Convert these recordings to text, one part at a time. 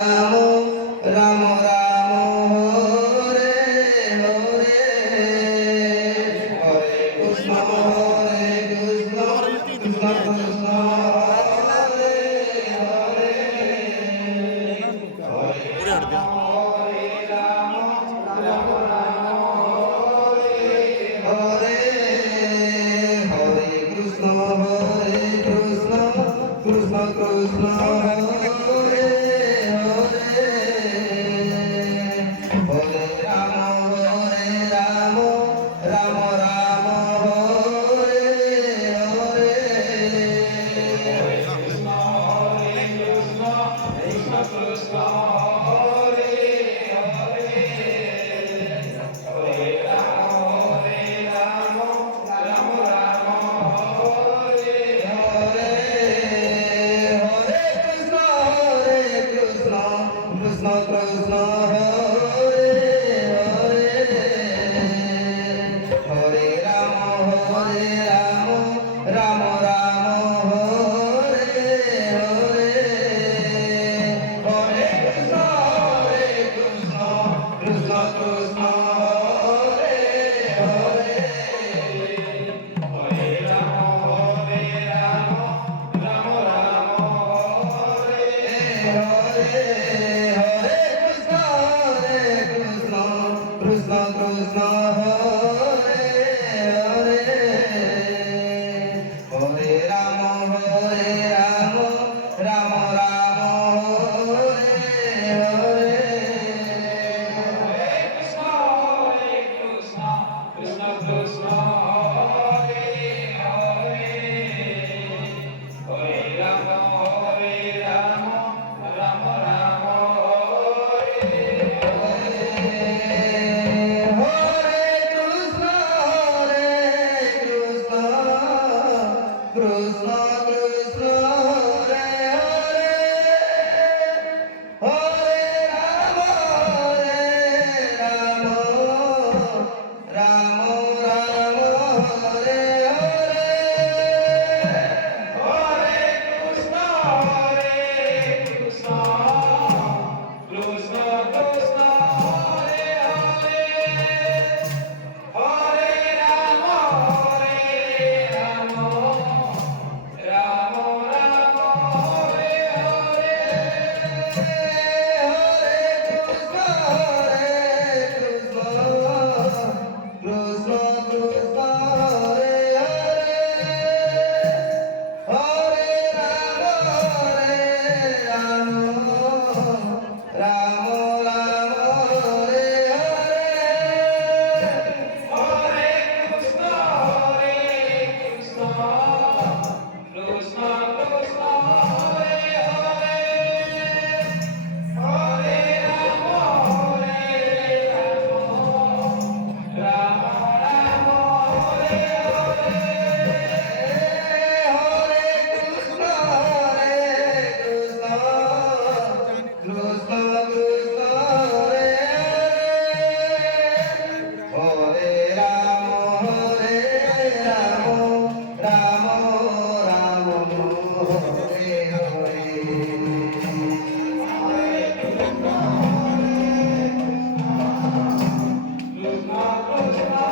Ramo, Ramo, Ramo, Hare, Hare, Hare Krishna, Krishna, Krishna, Hare, Hare, পড়ে হাঁটবে Hare, Hare Krishna, Krishna, Krishna, Hare, Hare, Hare Ramo, Ramo, Ramo, Hare, Hare, Krishna, Krishna, Hare, Hare, Hare Ramo, Ramo, Ramo, Hare, Hare, Hare Krishna, Krishna, Krishna, Hare, Hare, Hare Ramo, Ramo, Ramo, Hare, Hare. Krishna, Krishna, Hare, Hare, Hare Ramo, Ramo, Ramo, Hare, Hare, Krishna, Krishna, Hare, Hare, Hare Ramo, Ramo, Ramo, Krishna, Krishna, Hare, Hare, Hare Ramo, Ramo, Ramo, Hare, Hare, Hare Krishna, Krishna, Krishna, Hare, Hare, Hare Ramo, Ramo, Ramo, Ramo, Hare, Hare, Hare Krishna, Krishna, Krishna, Hare, Hare, Hare Ramo, Ramo, Ramo, Hare, Hare, Hare Krishna, Krishna, Krishna,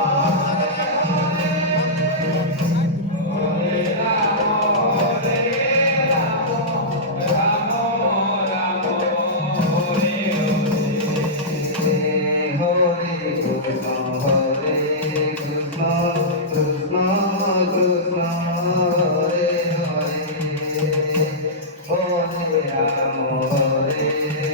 Hare, Hare, Hare Ramo, Ramo, Ramo, Hare, Hare, Hare Krishna, Krishna, Krishna, Hare, Hare, Ramo, Ramo, Ramo, Hare, Hare. Hare